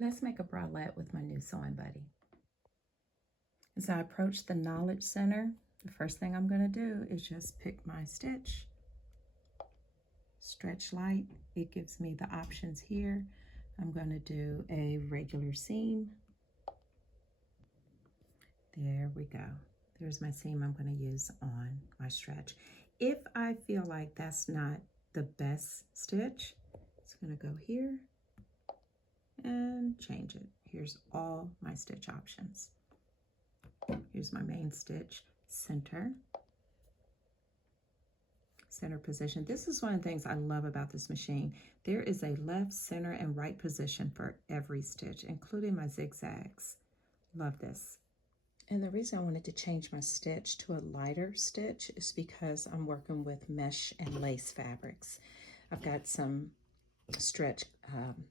Let's make a bralette with my new sewing buddy. As I approach the knowledge center, the first thing I'm going to do is just pick my stitch, stretch light. It gives me the options here. I'm going to do a regular seam. There we go. There's my seam I'm going to use on my stretch. If I feel like that's not the best stitch, it's going to go here and change it. Here's all my stitch options. Here's my main stitch, center position. This is one of the things I love about this machine. There is a left, center, and right position for every stitch, including my zigzags. Love this. And the reason I wanted to change my stitch to a lighter stitch is because I'm working with mesh and lace fabrics. I've got some stretch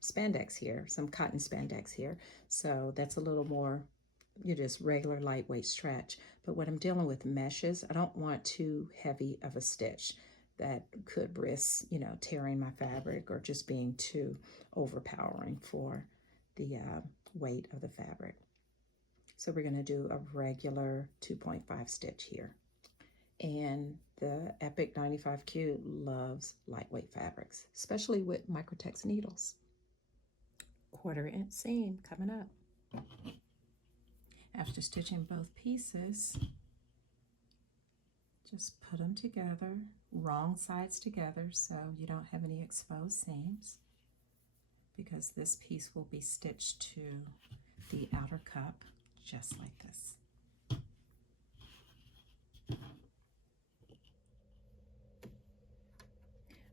spandex here, some cotton spandex here, so that's a little more just regular lightweight stretch. But when I'm dealing with meshes, I don't want too heavy of a stitch that could risk, tearing my fabric or just being too overpowering for the weight of the fabric. So we're going to do a regular 2.5 stitch here. And the Epic 95Q loves lightweight fabrics, especially with Microtex needles. 1/4 inch seam coming up. After stitching both pieces, just put them together, wrong sides together, so you don't have any exposed seams, because this piece will be stitched to the outer cup just like this.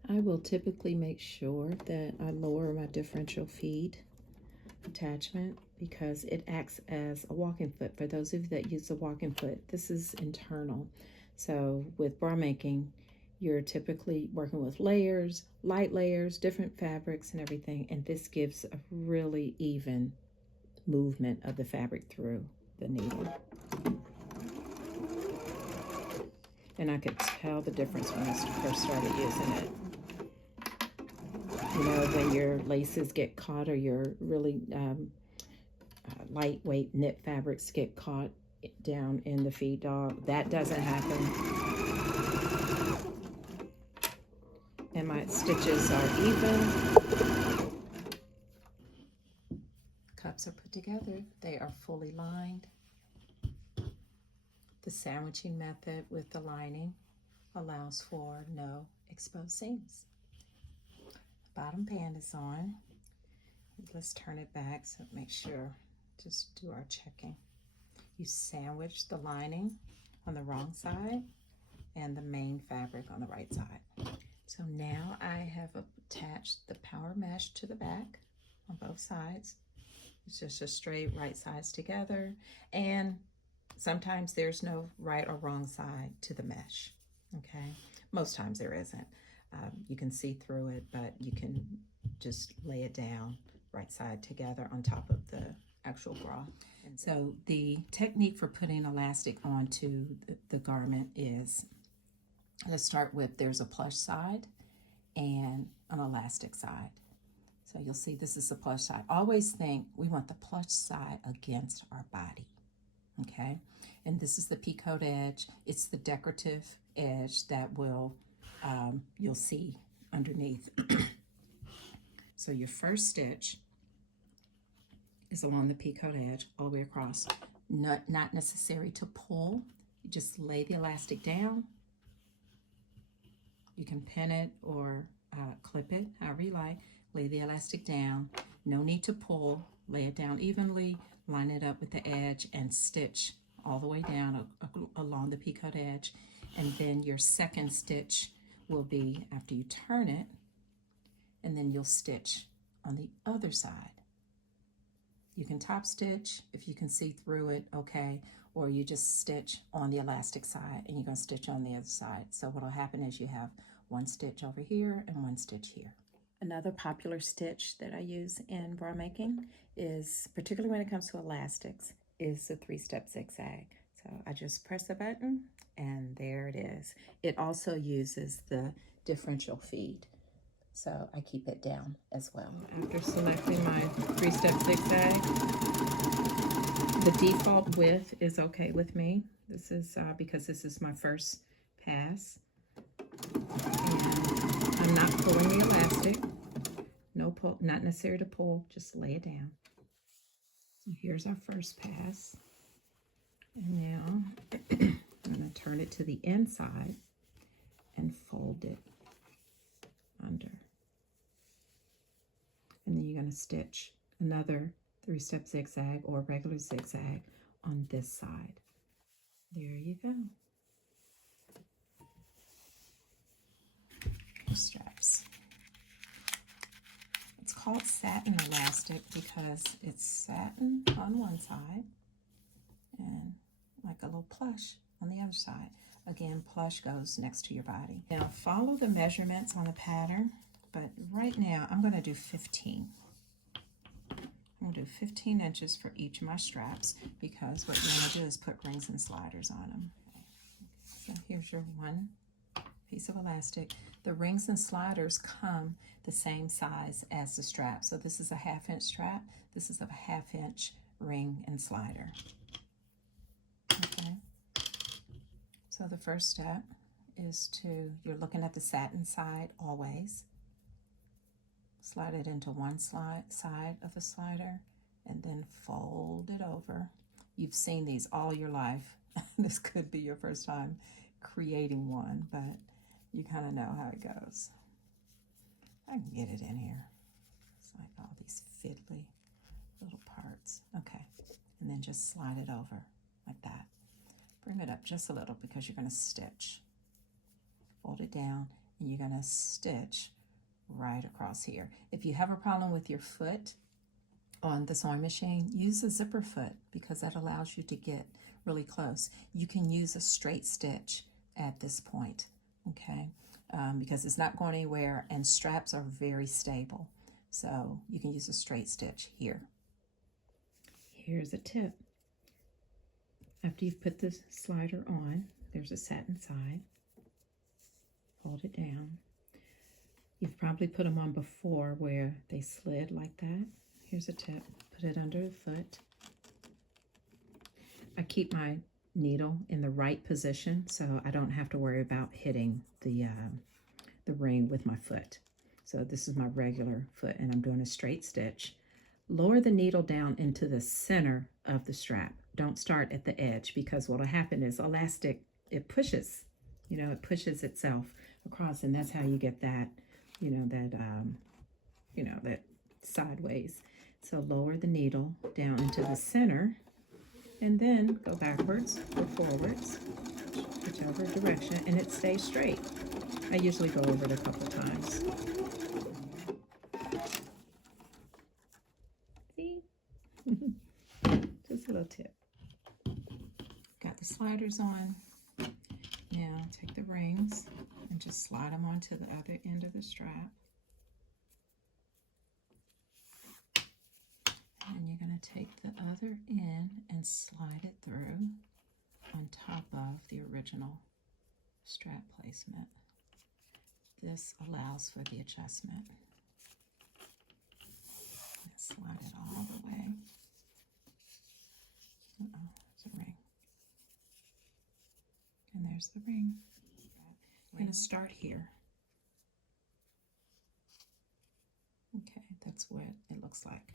I will typically make sure that I lower my differential feed attachment because it acts as a walking foot. For those of you that use the walking foot, this is internal. So with bra making, you're typically working with layers, light layers, different fabrics and everything, and this gives a really even movement of the fabric through the needle. And I could tell the difference when I first started using it. When your laces get caught or your really lightweight knit fabrics get caught down in the feed dog, that doesn't happen. And my stitches are even. Cups are put together. They are fully lined. The sandwiching method with the lining allows for no exposed seams. Bottom band is on. Let's turn it back so make sure, just do our checking. You sandwich the lining on the wrong side and the main fabric on the right side. So now I have attached the power mesh to the back on both sides. It's just a straight right sides together, and sometimes there's no right or wrong side to the mesh, okay? Most times there isn't. You can see through it, but you can just lay it down right side together on top of the actual bra. And so the technique for putting elastic onto the garment is, let's start with, there's a plush side and an elastic side. So you'll see this is the plush side. Always think we want the plush side against our body, okay? And this is the peacoat edge. It's the decorative edge that will, you'll see underneath. So your first stitch is along the peacoat edge all the way across. Not necessary to pull. You just lay the elastic down. You can pin it or clip it, however you like. Lay the elastic down. No need to pull. Lay it down evenly, line it up with the edge, and stitch all the way down along the peacoat edge. And then your second stitch will be after you turn it, and then you'll stitch on the other side. You can top stitch if you can see through it, okay, or you just stitch on the elastic side and you're going to stitch on the other side. So what will happen is you have one stitch over here and one stitch here. Another popular stitch that I use in bra making is, particularly when it comes to elastics, is the 3-step zigzag. So I just press the button and there it is. It also uses the differential feed. so I keep it down as well. After selecting my 3-step zigzag, the default width is okay with me. This is because this is my first pass. And I'm not pulling the elastic. No pull, not necessary to pull, just lay it down. So here's our first pass. And now I'm going to turn it to the inside and fold it under. And then you're going to stitch another 3-step zigzag or regular zigzag on this side. There you go. Straps. It's called satin elastic because it's satin on one side and like a little plush on the other side. Again, plush goes next to your body. Now follow the measurements on the pattern, but right now I'm going to do 15. I'm going to do 15 inches for each of my straps because what you want to do is put rings and sliders on them. So here's your one piece of elastic. The rings and sliders come the same size as the strap. So this is a 1/2 inch strap. This is a 1/2 inch ring and slider. Okay. So the first step is you're looking at the satin side always. Slide it into one side of the slider and then fold it over. You've seen these all your life. This could be your first time creating one, but you kind of know how it goes. I can get it in here. It's like all these fiddly little parts. Okay, and then just slide it over like that. Bring it up just a little because you're going to stitch. Fold it down and you're going to stitch right across here. If you have a problem with your foot on the sewing machine, use a zipper foot because that allows you to get really close. You can use a straight stitch at this point. Okay, because it's not going anywhere and straps are very stable. So you can use a straight stitch here. Here's a tip. After you've put the slider on, there's a satin side. Fold it down. You've probably put them on before where they slid like that. Here's a tip. Put it under the foot. I keep my needle in the right position so I don't have to worry about hitting the ring with my foot. So this is my regular foot and I'm doing a straight stitch. Lower the needle down into the center of the strap. Don't start at the edge because what will happen is elastic, it pushes, it pushes itself across and that's how you get that, that sideways. So lower the needle down into the center and then go backwards or forwards, whichever direction, and it stays straight. I usually go over it a couple times. See? Just a little tip. Got the sliders on. Now take the rings and just slide them onto the other end of the strap. And you're going to take the other end and slide it through on top of the original strap placement. This allows for the adjustment. Slide it all the way. Uh-oh, there's a ring. And there's the ring. I'm going to start here. Okay, that's what it looks like.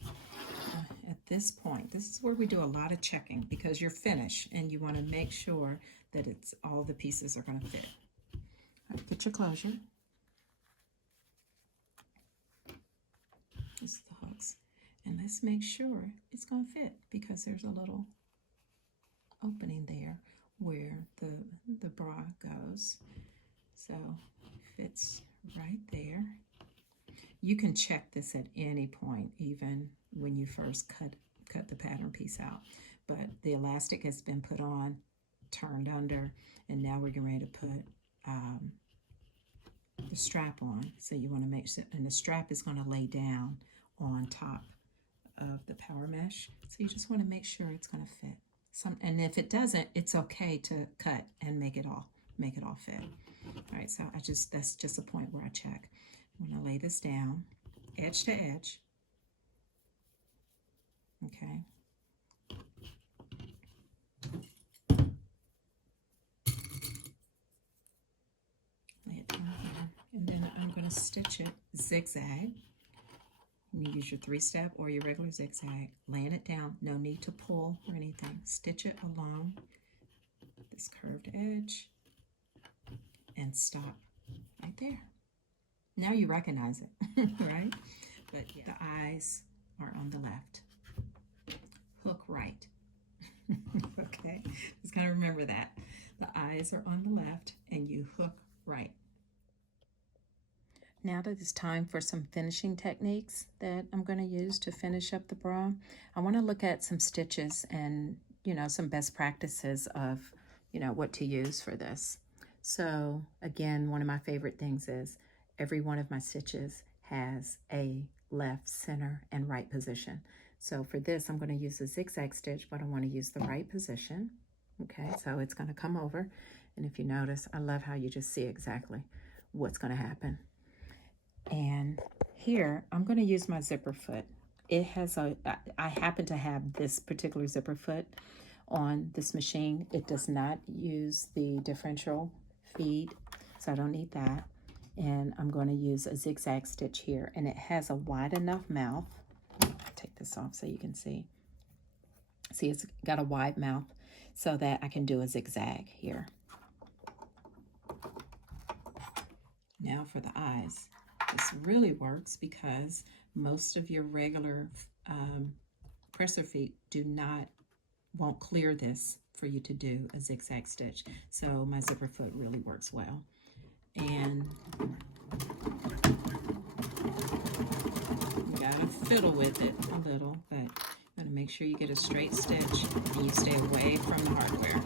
At this point, this is where we do a lot of checking because you're finished and you want to make sure that all the pieces are going to fit. All right, get your closure. This is the hooks. And let's make sure it's going to fit because there's a little opening there where the bra goes. So it fits right there. You can check this at any point, even when you first cut the pattern piece out. But the elastic has been put on, turned under, and now we're getting ready to put the strap on. So you want to make sure, and the strap is going to lay down on top of the power mesh. So you just want to make sure it's going to fit. And if it doesn't, it's okay to cut and make it all fit. All right, so that's just a point where I check. I'm going to lay this down, edge to edge. Okay. Lay it down here. And then I'm going to stitch it zigzag. You use your 3-step or your regular zigzag. Laying it down, no need to pull or anything. Stitch it along this curved edge and stop right there. Now you recognize it, right? But yeah, the eyes are on the left. Hook right. Okay, just kind of remember that. The eyes are on the left and you hook right. Now that it's time for some finishing techniques that I'm going to use to finish up the bra, I want to look at some stitches and, some best practices of, what to use for this. So again, one of my favorite things is every one of my stitches has a left, center, and right position. So for this, I'm going to use a zigzag stitch, but I want to use the right position. Okay, so it's going to come over. And if you notice, I love how you just see exactly what's going to happen. And here, I'm going to use my zipper foot. It has I happen to have this particular zipper foot on this machine. It does not use the differential feed, so I don't need that. And I'm going to use a zigzag stitch here, and it has a wide enough mouth. I'll take this off so you can see. See, it's got a wide mouth so that I can do a zigzag here. Now for the eyes. This really works because most of your regular presser feet won't clear this for you to do a zigzag stitch. So my zipper foot really works well. And you gotta fiddle with it a little, but you gotta make sure you get a straight stitch and you stay away from the hardware.